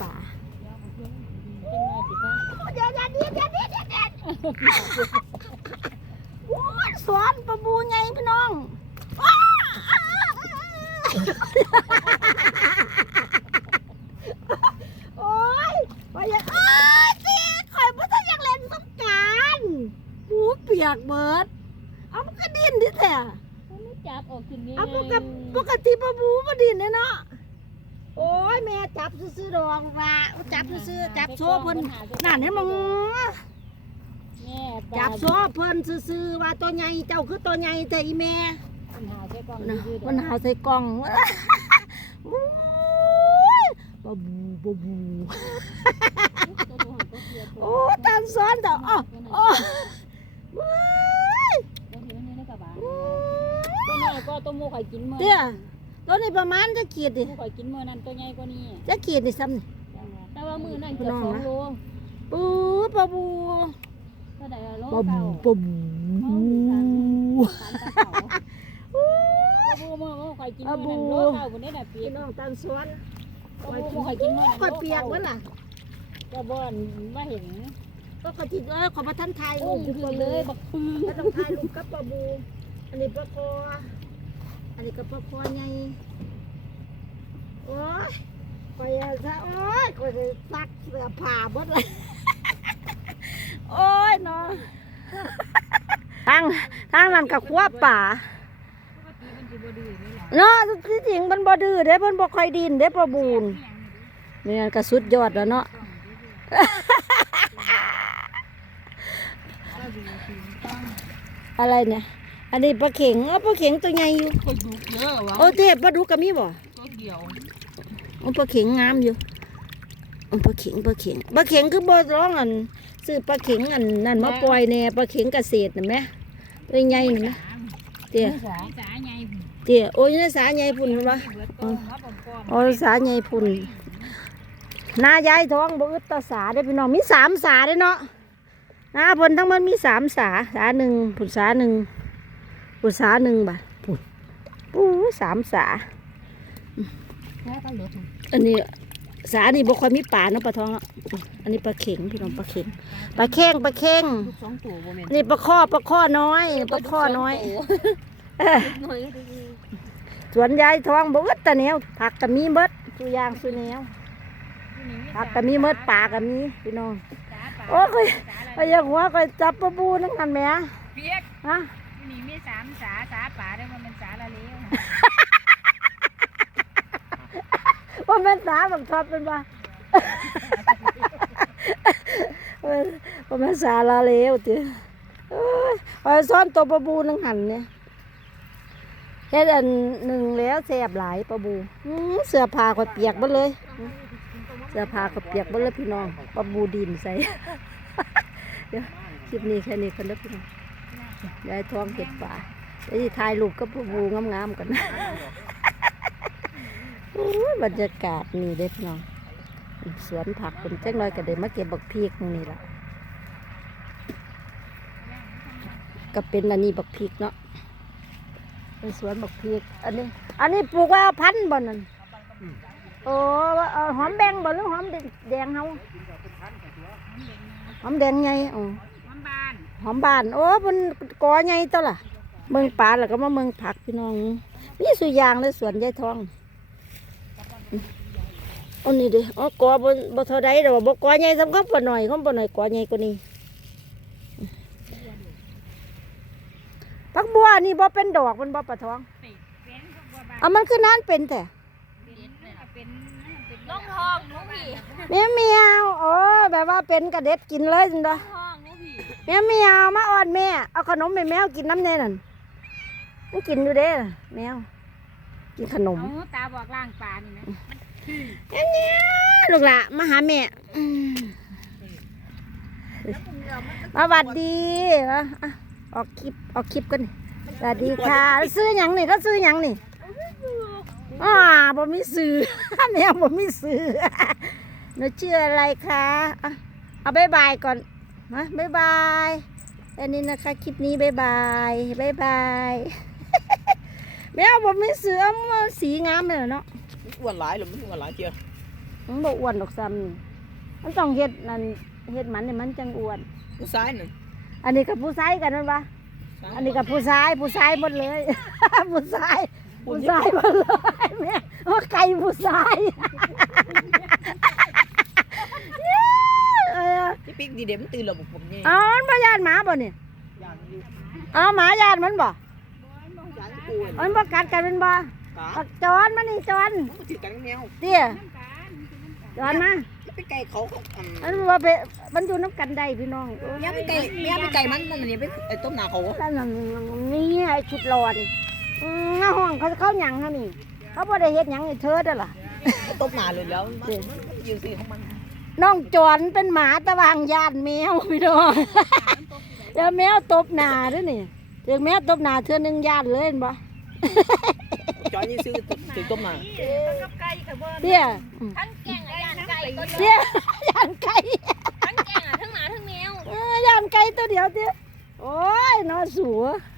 ป่าจังหน่อยสิป้าเดี๋ยวเดี๋ยวเดี๋ยวเดี๋ยวเดี๋ยวเดี๋ยวเดี๋ยวโอ้ยสวนปลาบูไงพี่น้องว้าโอ้ยไปยังเอ้ยตีข่อยบ่ทันอยากเล่นสงกรารหูเปียกเบิด เอามันก็ดิ้นดิแท้ มันไม่จับออกขึ้นนี่เอาปกติปกติปลาบูบ่ดิ้นเลยเนาะ โอ้ยแม่จับซื้อๆดอกว่าจับซื้อๆจับโซ่เพิ่นนั่นเห็นมั้งแม่จับซ้อเพิ่นซื่อๆว่าตัวใหญ่เจ้าคือตัวใหญ่แต่อีแม่ปัญหาใช้กล้องนะดื้อๆมันหาใส่กล่องโอ้ยบะบูบะบูโอ้ตามซ้อนแต่อ้ออ้อว้ายตัวนี้นี่กระบะตัวน้อยก็ตัวหมูข่อยกินเมื่อเตี้ย ตัวนี้ประมาณจะขีดดิหมูข่อยกินเมื่อนั้นตัวใหญ่กว่านี้จะขีดดิซ้ำนี่แต่ว่ามือนั่นเกือบสองโลปูบะบูเท่าไหร่โลบะบูเก่าบะบูสามกระเป๋าบูมือหมูข่อยกินเมื่อนั้นโลเก่าคนนี้น่ะเปียพี่กน้องตามซ้อนตัวหมูข่อยกินเมื่อนั้นก็เปียกมันล่ะกระบอนมาเห็นก็กระติดเออขอประท่านไทยอุ้มขึ้นเลยบักปืน ก็ต้องถ่ายรูปกับปลาบู อันนี้ปลาคอ อันนี้ก็ปลาคอใหญ่โอ้ยไปอะซะโอ้ยก็จะซักเสื้อผ้าหมดเลยโอ้ยเนาะทางทางนั้นกับขั้วป่าปกติมันจะบ่ดื้อนี่แหละเนาะที่จริงมันบ่ดื้อเด้เพิ่นบ่ค่อยดินเด้ปลาบูนนี่นก็สุดยอดแล้วเนาะอะไรเนี่ย อันนี้ปลาเข็งเออปลาเข็งตัวใหญ่อยู่คนดูเยอะวะโอ้เทพปลาดุกก็มีบ่ตัวเดียวโอ้ปลาเข็งงามอยู่โอ้ปลาเข็งปลาเข็งปลาเข็งคือบ่ร้องอันซื้อปลาเข็งอันนั่นมาปล่อยแน่ปลาเข็งเกษตรน่ะแหมตัวใหญ่นี่แหมเตี้ยสาสาใหญ่เตี้ยโอ้ยนี่สาใหญ่พุ่นวะเบิดตัวมาปอมโอ้ยสาใหญ่พุ่นนายายท้องบ่อึดตาสาได้อพี่น้องมีสามสาเด้อเนาะนาเพิ่นทั้งมันมีสามสาสาหนึ่งผุนสาหนึ่ง ผุนสาหนึ่งบาทพุ่นปู้สามสาแค่ก็เหลือถุงอันนี้สานี่บ่ค่อยมีป่าเนาะปลาทองอะอันนี้ปลาเข็งพี่น้องปลาเข็งปลาแข้งปลาแข้งลูกสองตัวบ่แม่นอันนี้ปลาข้อปลาข้อน้อยปลาข้อน้อยเอ้อน้อยสวนยายทองบ่อึดแตะแนวผักก็มีเบิดสุอยางสุแนวผักก็มีเบิดป่าก็มีพี่น้องโอ้ยก็อยากหัวก็จับปลาบูนั่งกันแหม่เปียกฮะ นี่มีสามสาสาป่าได้มันเป็นสาละเลี้ยวว่าแม่นสาบักทอดเป็นบ่าว่าแม่นสาลาเลวติเอ้ยไอ้ซ่อนตัวปลาบูนั่งหันเนี่ยเฮ็ดอันหนึ่งแล้วแซ่บหลายปลาบูอื้อเสื้อผ้าก็เปียกหมดเลยเสื้อผ้าก็เปียกหมดเลยพี่น้องปลาบูดินใส่ เดี๋ยวคลิปนี้แค่นี้คนเด้อพี่น้อง ยายทองเก็บป่าเดี๋ยวถ่ายรูปกับปลาบูงามๆกันนะโอ้บรรยากาศนี่เด้อพี่น้องสวนผักเป็นจังน้อยก็ได้มาเก็บบักพริกนี่ล่ะก็เป็นอันนี้บักพริกเนาะเป็นสวนบักพริกอันนี้ อันนี้ปลูกว้เอาพันธุ์บ่นั่นโอ้หอมแดงบ่หรือหอมแดงเฮาหอมแดงไงอ๋อ หอมบาน โอ้มันกอไงตัวล่ะ เมืองป่าแล้วก็มาเมืองผักพี่น้องมีสุอยางเลยสวนยายทองอันนี้ดิอ๋อกอบนบ่เท่าใดดอกบ่กอใหญ่สำคัญปานหน่อยของปานหน่อยกอใหญ่กว่านี้ผักบัวนี่บ่เป็นดอกมันบ่ปะท้องติดเป็นพวกบัวบานอะมันคือนั้นเป็นแต่เป็นเป็นเป็นน้องทองน้องพี่แม่เมียวโอ้แบบว่าเป็นกระเด็ดกินเลยจังดอทองน้องพี่ แม่เมียวมาอ้อนแม่ เอาขนมให้แมวกินน้ำแน่นั่นมันกินอยู่เด้อแมว กินขนมเอาตาบอกล่างปลานี่นะอันเนี้ยลูกหละมาหาแม่อืมมาหวัดดีวะอะออกคลิปออกคลิปกันนี่สวัสดีค่ะ ซื้อหยังนี่ก็ซื้อหยังนี่อ่าบ่มีซื้อแมวบ่มีซื้อหนูชื่ออะไรคะอะเอาบายบายก่อน มาบายบายอันนี้นะคะคลิปนี้บายบายบายบายแมวบ่มีซื้อเอามาสีงามเลยเนาะมันอ้วนหลายหรือมันอ้วนหลายเจียวมันบ่อ้วนดอกซ้ำนี่มันต้องเฮ็ดนั่นเฮ็ดมันนี่มันจังอ้วนผู้ซ้ายหนึ่งอันนี้กับผู้ชายกันนั่นปะอันนี้กับผู้ชายผู้ชายหมดเลยผู้ชายผู้ชายหมดเลยแม่ว่าไก่ผู้ชายเออที่ ปิ๊กดีเด็มันตื่นหรอบอกผมนี่เอามันบ่ยานหมาบ่นี่อย่างอยู่เอาหมายานมันบ่ย่างกูเอามันบ่กัดกันเป็นบ่ขาปักจอนมานี่จอนมันถือกันแมวเตี้ยจอนมาแล้วไปไก่เขาเขาอืมมันว่าไปมันอยู่น้ำกันได้พี่น้องโอ้ยย่างไปไก่ย่างไปไก่มันมันอันนี้ไปไอ้ต้มหนาเขาแล้วนั่นนี่ไอ้ชุดรอนอืมหน้าห้องเขาเขาหยังเขานี่ เขาบ่ได้เฮ็ดหยังให้เธอเด้อล่ะ ต้มหนาเลยแล้วมันยืนสิของมัน น้องจอนเป็นหมาตะวางยานแมวพี่น้องเดี๋ยวแมวตบหน้าเด้วยนี่เดี๋ยวแมวตบหน้าเธอหนึ่งยานเลยเห็นบ่จอยนี่ซื้อถึงต้มหนากับไก่กับเบิ้ลเตี้ยอืมทั้งแกงอะย่านไก่ตัวเดียวเตี้ยยานไก่ทั้งแกงอะทั้งหมาทั้งแมวเออยานไก่ตัวเดียวเตี้ยโอ้ยนอนสัวเ